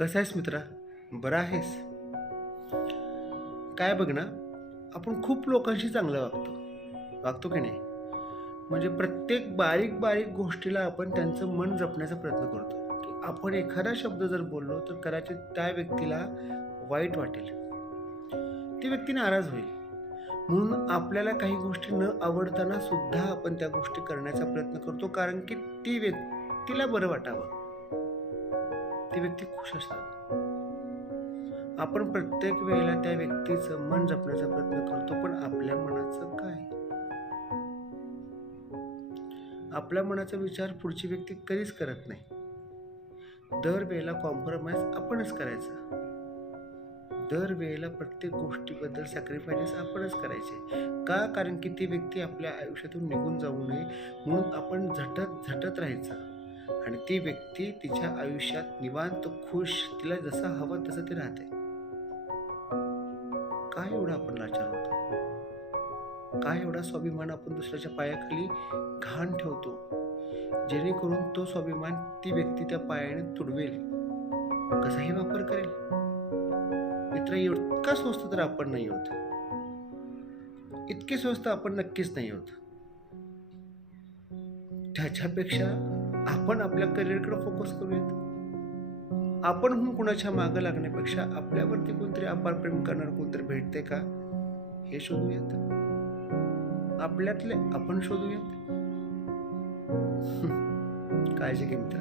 कसा आहेस मित्रा? बरा आहेस? काय बघ ना, आपण खूप लोकांशी चांगलं वागतो की नाही? म्हणजे प्रत्येक बारीक बारीक गोष्टीला आपण त्यांचं मन जपण्याचा प्रयत्न करतो, की आपण एखादा शब्द जर बोललो तर कदाचित त्या व्यक्तीला वाईट वाटेल, ती व्यक्ती नाराज होईल. म्हणून आपल्याला काही गोष्टी न आवडताना सुद्धा आपण त्या गोष्टी करण्याचा प्रयत्न करतो, कारण की ती व्यक्तीला बरं वाटावं, ती व्यक्ती खुश असावी. आपण प्रत्येक वेळेला त्या व्यक्तीचं मन जपण्याचा प्रयत्न करतो, पण आपल्या मनाचं काय? आपल्या मनाचा विचार पुढची व्यक्ती कधीच करत नाही. दर वेळेला कॉम्प्रोमाइज आपणच करायचा. दर वेळेला प्रत्येक गोष्टीबद्दल सॅक्रिफाइस आपणच करायचे. का? कारण की ती व्यक्ती आपल्या आयुष्यातून निघून जाऊ नये म्हणून आपण झटत राहायचं आणि ती व्यक्ती तिच्या आयुष्यात निवांत, खुश, तिला जसं हवं तसं ती राहते. का एवढं आपण लाचार होतो? का एवढा स्वाभिमान आपण दुसऱ्याच्या पायाखाली घाण ठेवतो, जेणेकरून तो स्वाभिमान ती व्यक्ती त्या पायाने तुडवेल, कसाही वापर करेल? मित्र, इतका स्वस्त तर आपण नाही होत. इतके स्वस्त आपण नक्कीच नाही होत. त्याच्यापेक्षा आपण आपल्या करिअरकडे फोकस करूयात. आपणहून कुणाच्या मागं लागण्यापेक्षा आपल्यावरती कोणतरी अपार प्रेम करणार कोणतरी भेटते का, हे शोधूयात. आपल्यातले आपण शोधूयात. काळजी घे मित्रा.